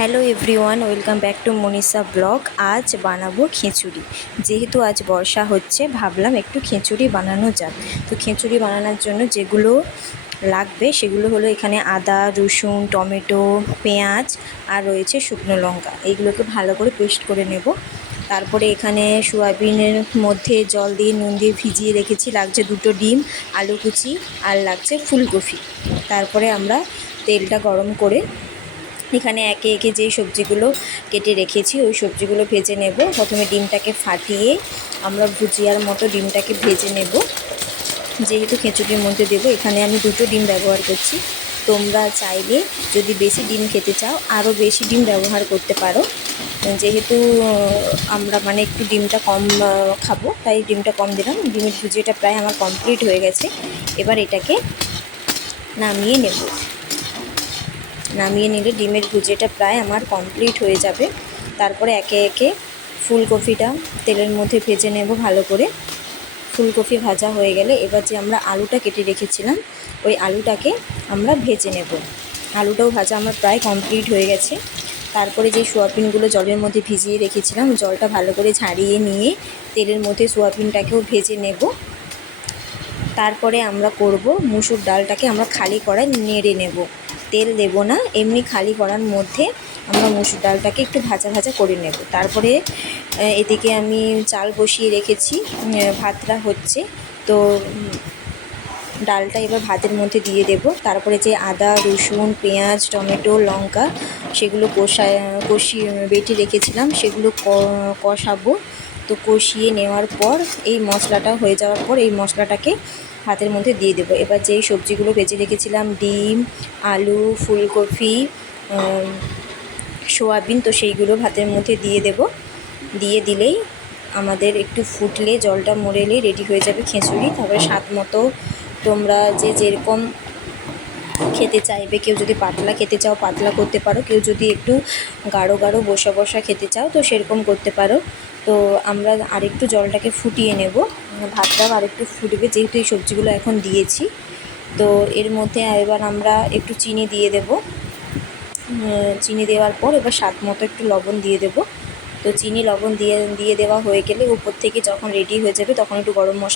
Hello everyone, welcome back to Manisha blog. আজ বানাবো খিচুড়ি। যেহেতু আজ বর্ষা হচ্ছে, ভাবলাম একটু খিচুড়ি বানানো যাক। তো খিচুড়ি বানানোর জন্য যেগুলো লাগবে সেগুলো হলো এখানে আদা, রসুন, টমেটো, পেঁয়াজ আর রয়েছে শুকনো লঙ্কা। এইগুলোকে ভালো করে পেস্ট করে নেব। তারপরে এখানে সোয়াবিনের মধ্যে জল দিয়ে নুন দিয়ে ভিজিয়ে রেখেছি। লাগছে 2টো ডিম, আলু কুচি আর লাগছে ফুলকপি। তারপরে আমরা তেলটা গরম করে এখানে একে একে যেই সবজিগুলো কেটে রেখেছি ওই সবজিগুলো ভেজে নেব। প্রথমে ডিমটাকে ফাটিয়ে আমরা ভুজিয়ার মতো ডিমটাকে ভেজে নেব। যেহেতু খিচুড়ির মধ্যে দেবো, এখানে আমি 2টো ডিম ব্যবহার করছি। তোমরা চাইলে যদি বেশি ডিম খেতে চাও আরও বেশি ডিম ব্যবহার করতে পারো। যেহেতু আমরা একটু ডিমটা কম খাবো, তাই ডিমটা কম দিলাম। ডিমের ভুজিয়াটা প্রায় আমার কমপ্লিট হয়ে গেছে। এবার এটাকে নামিয়ে নিলে ডিমের ভুজিয়াটা প্রায় আমার কমপ্লিট হয়ে যাবে। তারপরে একে একে ফুলকপিটা তেলের মধ্যে ভেজে নেব ভালো করে। ফুলকপি ভাজা হয়ে গেলে এবার যে আমরা আলুটা কেটে রেখেছিলাম ওই আলুটাকে আমরা ভেজে নেব। আলুটাও ভাজা আমার প্রায় কমপ্লিট হয়ে গেছে। তারপরে যে সোয়াবিনগুলো জলের মধ্যে ভিজিয়ে রেখেছিলাম, জলটা ভালো করে ঝারিয়ে নিয়ে তেলের মধ্যে সোয়াবিনটাকেও ভেজে নেব। তারপরে আমরা করব মুসুর ডালটাকে আমরা খালি কড়ায় নেড়ে নেব। তেল দেব না, এমনি খালি কড়ার মধ্যে আমরা মুসুর ডালটাকে একটু ভাজা ভাজা করে নেব। তারপরে এদিকে আমি চাল বসিয়ে রেখেছি, ভাতটা হচ্ছে। তো ডালটা এবার ভাতের মধ্যে দিয়ে দেব। তারপরে যে আদা, রসুন, পেঁয়াজ, টমেটো, লঙ্কা সেগুলো কষিয়ে বেটে রেখেছিলাম সেগুলো কষাবো। তো কষিয়ে নেওয়ার পর এই মশলাটা হয়ে যাওয়ার পর এই মশলাটাকে ভাতের মধ্যে দিয়ে দেবো। এবার যেই সবজিগুলো ভেজে রেখেছিলাম, ডিম, আলু, ফুলকপি, সোয়াবিন, তো সেইগুলো ভাতের মধ্যে দিয়ে দেব। দিয়ে দিলেই আমাদের একটু ফুটলে জলটা মরে এলেই রেডি হয়ে যাবে খিচুড়ি। তারপরে স্বাদ মতো তোমরা যেরকম খেতে চাইবে, কেউ যদি পাতলা খেতে চাও পাতলা করতে পারো, কেউ যদি একটু গাঢ় গাঢ় বসা বসা খেতে চাও তো সেরকম করতে পারো। তো আমরা আরেকটু জলটাকে ফুটিয়ে নেব, ভাতটাও আরেকটু ফুটবে যেহেতু এই সবজিগুলো এখন দিয়েছি। তো এর মধ্যে এবার আমরা একটু চিনি দিয়ে দেব। চিনি দেওয়ার পর এবার স্বাদ মতো একটু লবণ দিয়ে দেব। তো চিনি লবণ দিয়ে দেওয়া হয়ে গেলে উপর থেকে যখন রেডি হয়ে যাবে তখন একটু গরম মশলা